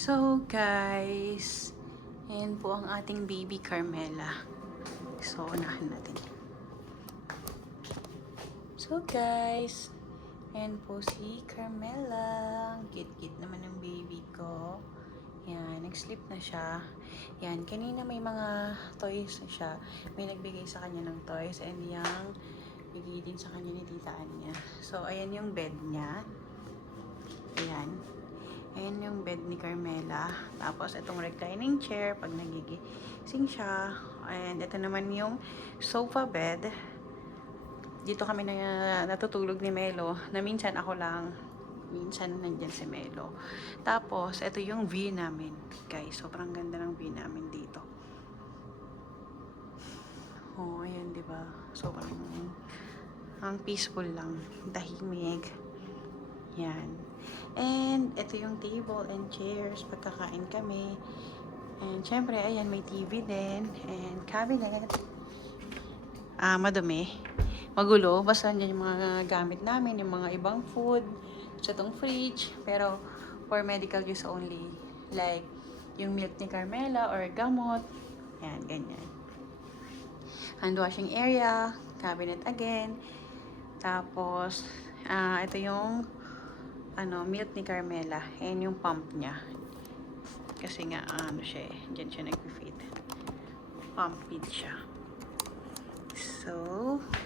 So guys, ayan po ang ating baby Carmela. So unahan natin. So guys, ayan po si Carmela. Cute-cute naman ng baby ko. Yan, nag-sleep na siya. Yan, kanina may mga toys na siya. May nagbigay sa kanya ng toys and yung bigay din sa kanya ni Tita Anya. So ayan yung bed niya. Ayan. Ayan yung bed ni Carmela. Tapos, itong reclining chair pag nagigising siya. And ito naman yung sofa bed. Dito kami natutulog ni Melo. Na minsan ako lang. Minsan nandyan si Melo. Tapos, ito yung view namin. Guys, sobrang ganda ng view namin dito. Oh, ayan, diba? Sobrang ang peaceful lang. Tahimik. Yan. And, ito yung table and chairs. Pagkakain kami. And, syempre, ayan, may TV din. And, cabinet. Madumi. Magulo. Basta andyan yung mga gamit namin. Yung mga ibang food. Sa itong fridge. Pero, for medical use only. Like, yung milk ni Carmela or gamot. Yan, ganyan. Hand washing area. Cabinet again. Tapos, ito yung milk ni Carmela. Ayan yung pump niya. Kasi nga, siya eh. Diyan siya nag-feed. Pump feed siya. So,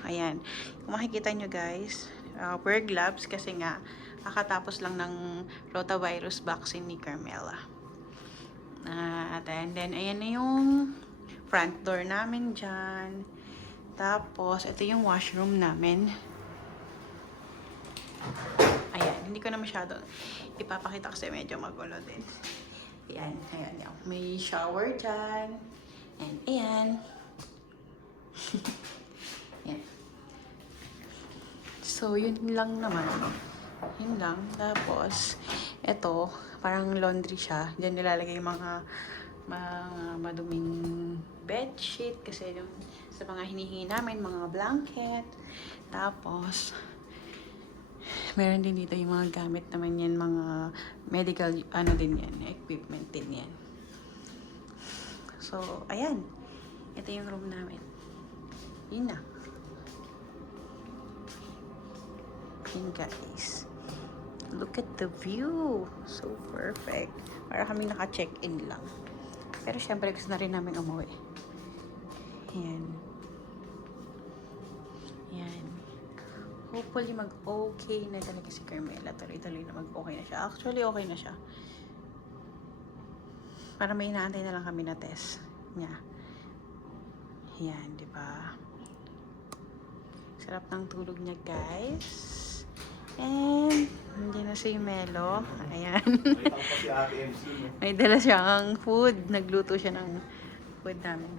ayan. Kung makikita nyo guys, wear gloves kasi nga, kakatapos lang ng rotavirus vaccine ni Carmela. And then, ayan na yung front door namin dyan. Tapos, ito yung washroom namin. Ayan, hindi ko na masyado ipapakita kasi medyo magulo din. Ayan, ayan, ayan. May shower dyan. And ayan. Ayan. So, yun lang naman. Yun lang. Tapos, ito, parang laundry siya. Diyan nilalagay yung mga maduming bedsheet kasi yung sa mga hinihingi namin, mga blanket. Tapos, meron din dito yung mga gamit naman yan, mga medical, din yan, equipment din yan. So, ayan. Ito yung room namin. Yun na. Yun guys. Look at the view. So perfect. Para kami naka-check-in lang. Pero syempre gusto na rin namin umuwi. Ayan. Ayan. Hopefully mag-okay na talaga si Carmela. Tuloy-tuloy na mag-okay na siya. Actually, okay na siya. Para may inaantay na lang kami na test niya. Yan, di ba? Sarap ng tulog niya, guys. And, hindi na si Melo. Ayan. May dala siyang food. Nagluto siya ng food namin.